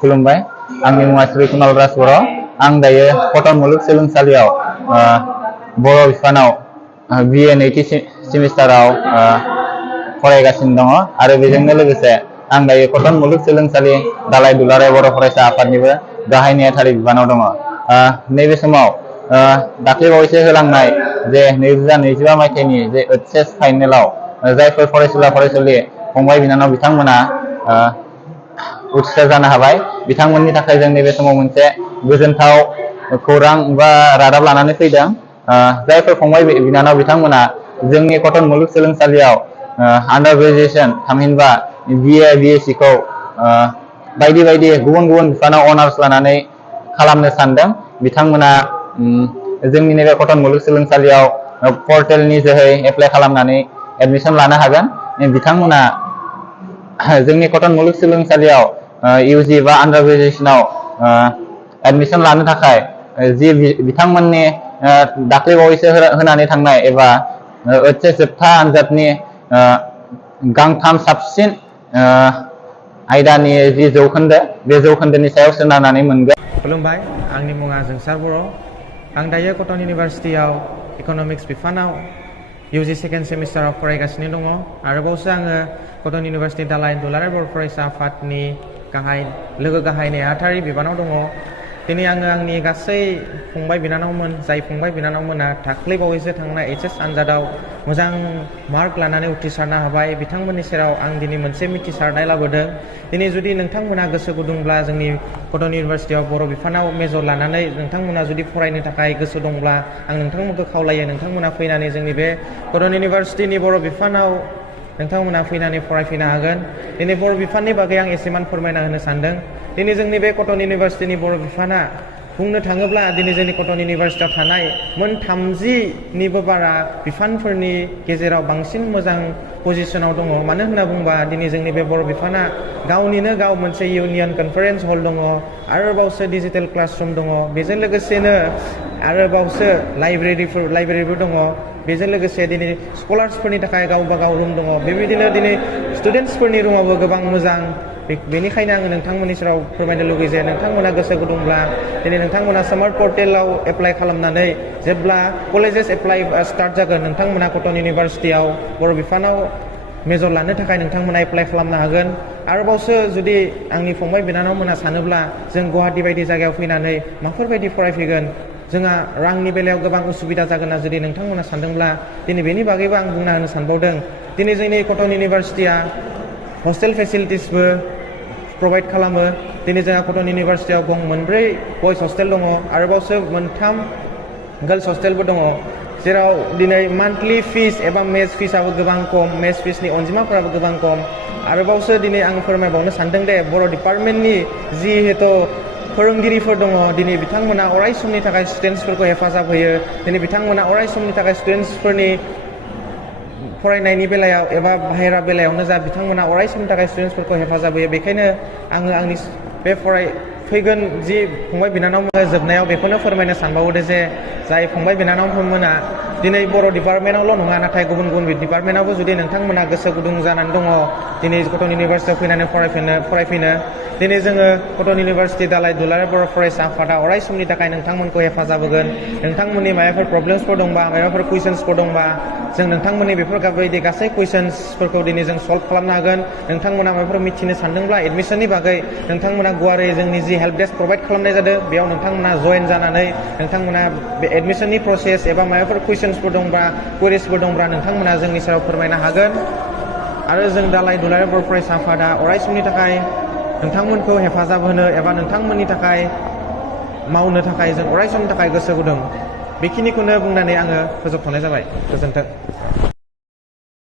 खुलुमबाय आंनि मुङा श्री कुणाल राज बर' आं दायो कटन मुलुगसोलोंसालियाव बर' बिफानाव BA नैथि सेमिस्टाराव फरायगासिनो दङ आरो बेजोंनो लोगोसे आं दायो कटन मुलुगसोलोंसालि दालाइ दुलाराय बर' फरायसा आफादनिबो गाहाय नेहाथारि बिबानाव दङ। नैबे समाव दाख्लैबावैसो होलांनाय जे 2025 मायथाइनि जे HS फाइनेलाव जायफोर फरायसुला फरायसुलि फंबाय बिनानाव बिथांमोना उथ्रिसार जानो हाबाय बिथांमोननि थाखाय जों नैबे समाव मोनसे गोजोनथाव खौरां बा रादाब लानानै फैदों। जायफोर फंबाय बिनानाव बिथांमोना जोंनि कटन मुलुगसोलोंसालियाव आन्डार ग्रेजुएसन थामहिनबा BA B.Sc खौ बायदि बायदि गुबुन गुबुन बिफानाव अनार्स लानानै खालामनो सानदों बिथांमोना जोंनि नैबे कटन मुलुगसोलोंसालियाव पर्टेलनि जोहै एप्लाइ खालामनानै एडमिसन लानो हागोन। बिथांमोना जोंनि कटन मुलुगसोलोंसालियाव UG बा आन्डार ग्रेजुएसनाव एडमिसन लानो थाखाय जि बिथांमोननि दाख्लैबावैसो होनानै थांनाय एबा HS जोबथा आनजादनि गांथाम साबसिन आयदानि जि जौखोन्दो बे जौखोन्दोनि सायाव सोनारनानै मोनगोन। खुलुमबाय आंनि मुङा जोंसार बर' आं दायो कटन इउनिभारसिटियाव इकनमिक्स बिफानाव UG सेकेन्ड सेमिस्टाराव फरायगासिनो दङ। आरोबावसो आङो कटन इउनिभारसिटि दालाइ दुलाराय बर' फरायसा आफादनि लोगो गाहाय नेहाथारि बिबानाव दङ। दिनै आङो आंनि गासै फंबाय बिनानावमोन जाय फंबाय बिनानावमोना दाख्लैबावैसो थांनाय HS आनजादाव मोजां मार्क लानानै उथ्रिसारनो हाबाय बिथांमोननि सेराव आं दिनै मोनसे मिथिसारनाय लाबोदों। दिनै जुदि नोंथांमोना गोसो गुदुंब्ला जोंनि कटन इउनिभारसिटियाव बर' बिफानाव मेजर लानानै नोंथांमोना जुदि फरायनो थाखाय गोसो दंब्ला आं नोंथांमोनखौ खावलायो नोंथांमोना फैनानै जोंनि बे कटन इउनिभारसिटिनि बर' बिफानाव नोंथांमोना फैनानै फरायफैनो हागोन। दिनै बर' बिफाननि बागै आं एसेमान फोरमायना होनो सानदों। दिनै जोंनि बे कटन इउनिभारसिटिनि बर' बिफाना बुंनो थाङोब्ला दिनै जोंनि कटन इउनिभारसिटियाव थानाय मोन 30निबो बारा बिफानफोरनि गेजेराव बांसिन मोजां पजिसनाव दङ। मानो होनना बुंबा दिनै जोंनि बे बर' बिफाना गावनिनो गाव मोनसे इउनियन कनफारेन्स हल दङ, आरोबावसो डिजिटेल क्लासरुम दङ, बेजों लोगोसेनो आरोबावसो लाइब्रेरिबो दङ। बेजों लोगोसे दिनै स्कलार्सफोरनि थाखाय गावबा गाव रुम दङ। बेबायदिनो दिनै स्टुडेन्टसफोरनि रुमाबो गोबां मोजां। बेनिखायनो आङो नोंथांमोननि सेराव फोरमायनो लुगैयो जे नोंथांमोना गोसो गुदुंब्ला दिनै नोंथांमोना सामार पर्टेलाव एप्लाइ खालामनानै जेब्ला कलेजेस एप्लाइ स्टार्ट जागोन नोंथांमोना कटन इउनिभारसिटियाव बर' बिफानाव मेजर लानो थाखाय नोंथांमोना एप्लाइ खालामनो हागोन। आरोबावसो जुदि आंनि फंबाय बिनानावमोना सानोब्ला जों गुवाहाटि बायदि जायगायाव फैनानै माफोरबायदि फरायफैगोन जोंहा रांनि बेलायाव गोबां उसुबिदा जागोन ना जुदि नोंथांमोना सानदोंब्ला दिनै बेनि बागैबो आं बुंना होनो सानबावदों। दिनै जोंनि कटन इउनिभारसिटिया हस्टेल फेसिलिटिसबो प्रभाइड खालामो। दिनै जोंहा कटन इउनिभारसिटियाव गं 4 बयस हस्टेल दङ, आरोबावसो 3 गार्लस हस्टेलबो दङ, जेराव दिनै मान्थलि फिस एबा मेस फिसाबो गोबां खम, मेस फिसनि अनजिमाफोराबो गोबां खम। आरोबावसो दिनै आं फोरमायबावनो सानदों दे बर' डिपार्टमेन्टनि जिहेतु फोरोंगिरिफोर दङ दिनै बिथांमोना अराय समनि थाखाय स्टुडेन्टसफोरखौ हेफाजाब होयो। दिनै बिथांमोना अराय समनि थाखाय स्टुडेन्टसफोरनि फरायनायनि बेलायाव एबा बाहेरा बेलायावनो जा बिथांमोना अराय समनि थाखाय स्टुडेन्टसफोरखौ हेफाजाब होयो। बेखायनो आङो आंनि बे फैगोन जि फंबाय बिनानावमोन जोबनायाव बेखौनो फोरमायनो सानबावदो जे जाय फंबाय बिनानावमोना दिनै बर' डिपार्टमेन्टआवल' नङा नाथाय गुबुन गुबुन डिपार्टमेन्टआवबो जुदि नोंथांमोना गोसो गुदुं जानानै दङ दिनै कटन इउनिभारसिटियाव फैनानै फरायफैनो दिनै जोङो कटन इउनिभारसिटि दालाइ दुलाराय बर' फरायसा आफादा अराय समनि थाखाय नोंथांमोनखौ हेफाजाब होगोन। नोंथांमोननि माबाफोर प्रब्लेम्सफोर दंबा माबाफोर कुइसन्सफोर दंबा जों नोंथांमोननि बेफोरबायदि गासै कुइसन्सफोरखौ दिनै जों सल्भ खालामनो हागोन। नोंथांमोना माबाफोर मिथिनो सानदोंब्ला एडमिसननि बागै नोंथांमोना गुवारै जोंनि जि हेल्प डेस्क प्रभाइड खालामनाय जादों बेयाव नोंथांमोना जयेन जानानै नोंथांमोना बे एडमिसननि प्रसेस एबा माबाफोर कुइसन्सफोर दंबा कुवेरिसफोर दंब्ला नोंथांमोना जोंनि सेराव फोरमायनो हागोन। आरो जों दालाइ दुलाराय बर' फरायसा आफादा अराय समनि थाखाय नोंथांमोनखौ हेफाजाब होनो एबा नोंथांमोननि थाखाय मावनो थाखाय जों अराय समनि थाखाय गोसो गुदुं। बेखिनिखौनो बुंनानै आङो फोजोबथ'नाय जाबाय। गोजोन्थों।